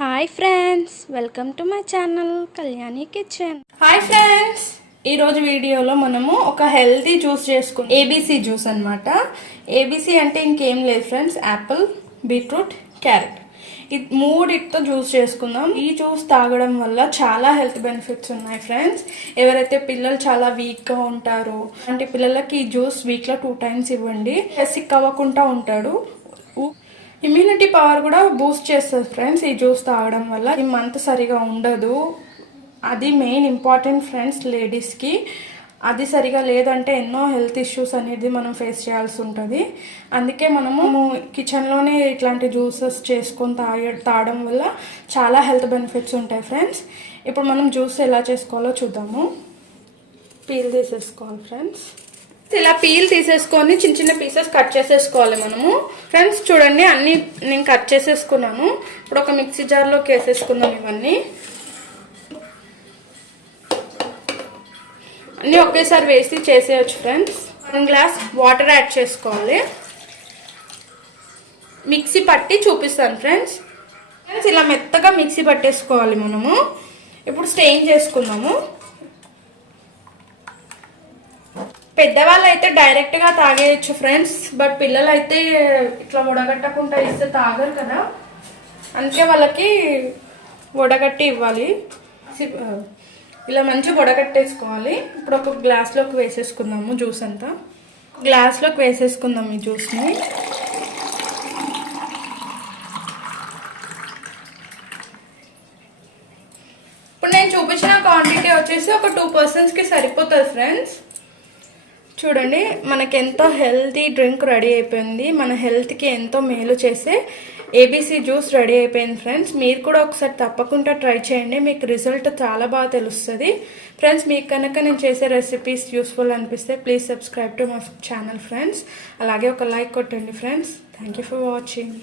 Hi friends, welcome to my channel Kalyani kitchen. Hi friends, ఈరోజు వీడియోలో మనము ఒక హెల్తీ జ్యూస్ చేసుకుంటాం. ఏబీసీ జ్యూస్ అనమాట. ఏబీసీ అంటే ఇంకేం లేదు ఫ్రెండ్స్, యాపిల్, బీట్రూట్, క్యారెట్, ఇది మూడిటితో జ్యూస్ చేసుకుందాం. ఈ జ్యూస్ తాగడం వల్ల చాలా హెల్త్ బెనిఫిట్స్ ఉన్నాయి ఫ్రెండ్స్. ఎవరైతే పిల్లలు చాలా వీక్గా ఉంటారో అంటే పిల్లలకి ఈ జ్యూస్ వీక్లో 2 times ఇవ్వండి. సిక్ అవ్వకుండా ఉంటాడు. ఇమ్యూనిటీ పవర్ కూడా బూస్ట్ చేస్తుంది ఫ్రెండ్స్ ఈ జ్యూస్ తాగడం వల్ల. ఈ మంత్ సరిగా ఉండదు, అది మెయిన్ ఇంపార్టెంట్ ఫ్రెండ్స్ లేడీస్కి. అది సరిగా లేదంటే ఎన్నో హెల్త్ ఇష్యూస్ అనేది మనం ఫేస్ చేయాల్సి ఉంటుంది. అందుకే మనము కిచెన్లోనే ఇట్లాంటి జ్యూసెస్ చేసుకొని తాగడం వల్ల చాలా హెల్త్ బెనిఫిట్స్ ఉంటాయి ఫ్రెండ్స్. ఇప్పుడు మనం జ్యూస్ ఎలా చేసుకోవాలో చూద్దాము. పీల్ తీసేసుకోవాలి ఫ్రెండ్స్. ఇలా పీల్ తీసేసుకొని చిన్న చిన్న పీసెస్ కట్ చేసేసుకోవాలి మనము. ఫ్రెండ్స్ చూడండి, అన్నీ నేను కట్ చేసేసుకున్నాను. ఇప్పుడు ఒక మిక్సీ జార్లోకి వేసేసుకుందాం. ఇవన్నీ అన్నీ ఒకేసారి వేసి చేసేయచ్చు ఫ్రెండ్స్. 1 glass వాటర్ యాడ్ చేసుకోవాలి. మిక్సీ పట్టి చూపిస్తాను ఫ్రెండ్స్. ఇలా మెత్తగా మిక్సీ పట్టేసుకోవాలి మనము. ఇప్పుడు స్టెయిన్ చేసుకుందాము. పెద్దవాళ్ళు అయితే డైరెక్ట్గా తాగేయచ్చు ఫ్రెండ్స్, బట్ పిల్లలు అయితే ఇట్లా వడగట్టకుండా ఇస్తే తాగరు కదా, అందుకే వాళ్ళకి వడగట్టి ఇవ్వాలి. ఇలా మంచిగా వడగట్టేసుకోవాలి. ఇప్పుడు ఒక గ్లాస్లోకి వేసేసుకుందాము జ్యూస్ అంతా. గ్లాస్లోకి వేసేసుకుందాం ఈ జ్యూస్ని. ఇప్పుడు నేను చూపించిన క్వాంటిటీ వచ్చేసి ఒక 2 personsకి సరిపోతుంది ఫ్రెండ్స్. చూడండి, మనకి ఎంతో హెల్తీ డ్రింక్ రెడీ అయిపోయింది. మన హెల్త్కి ఎంతో మేలు చేసే ఏబీసీ జ్యూస్ రెడీ అయిపోయింది ఫ్రెండ్స్. మీరు కూడా ఒకసారి తప్పకుండా ట్రై చేయండి, మీకు రిజల్ట్ చాలా బాగా తెలుస్తుంది ఫ్రెండ్స్. మీకు కనుక నేను చేసే రెసిపీస్ యూస్ఫుల్ అనిపిస్తే please subscribe to my channel friends. అలాగే ఒక లైక్ కొట్టండి friends. Thank you for watching.